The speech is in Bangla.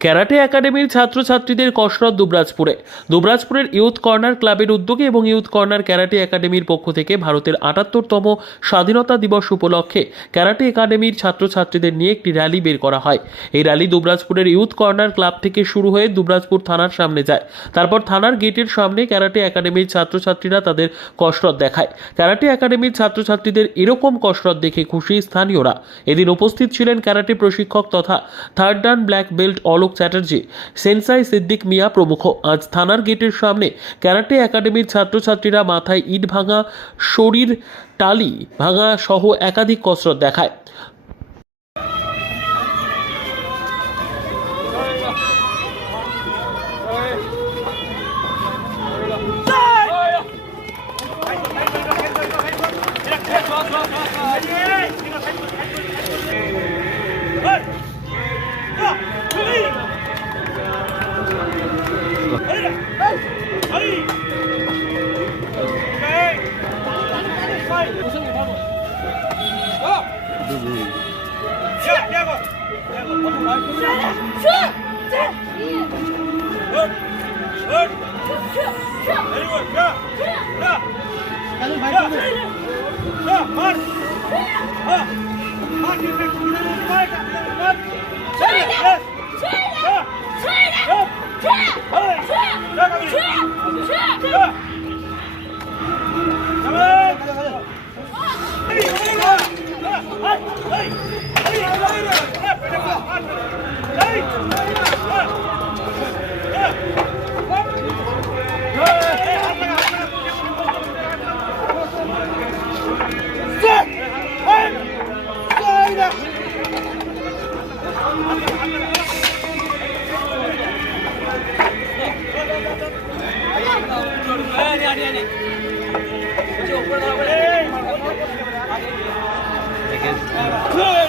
ক্যারাটে একাডেমির ছাত্রছাত্রীদের কসরত দুবরাজপুরের ইউথ কর্নার ক্লাবের উদ্যোগে এবং ইউথ কর্নার ক্যারাটে একাডেমির পক্ষ থেকে ভারতের ৭৮তম স্বাধীনতা দিবস উপলক্ষে ক্যারাটে একাডেমির ছাত্রছাত্রীদের নিয়ে একটি র্যালি বের করা হয়। এই র্যালি দুবরাজপুরের ইউথ কর্নার ক্লাব থেকে শুরু হয়ে দুবরাজপুর থানার সামনে যায়। তারপর থানার গেটের সামনে ক্যারাটে একাডেমির ছাত্রছাত্রীরা তাদের কসরত দেখায়। ক্যারাটে একাডেমির ছাত্রছাত্রীদের এরকম কসরত দেখে খুশি স্থানীয়রা। এদিন উপস্থিত ছিলেন ক্যারাটে প্রশিক্ষক তথা third dan black belt Alok Chatterjee, sensei Siddique Mia প্রমুখ। আজ থানার গেটের সামনে ক্যারাটে একাডেমির ছাত্রছাত্রীরা মাথায় ইট ভাঙা, শরীর টালি ভাঙা সহ একাধিক কসরত দেখায়। Good.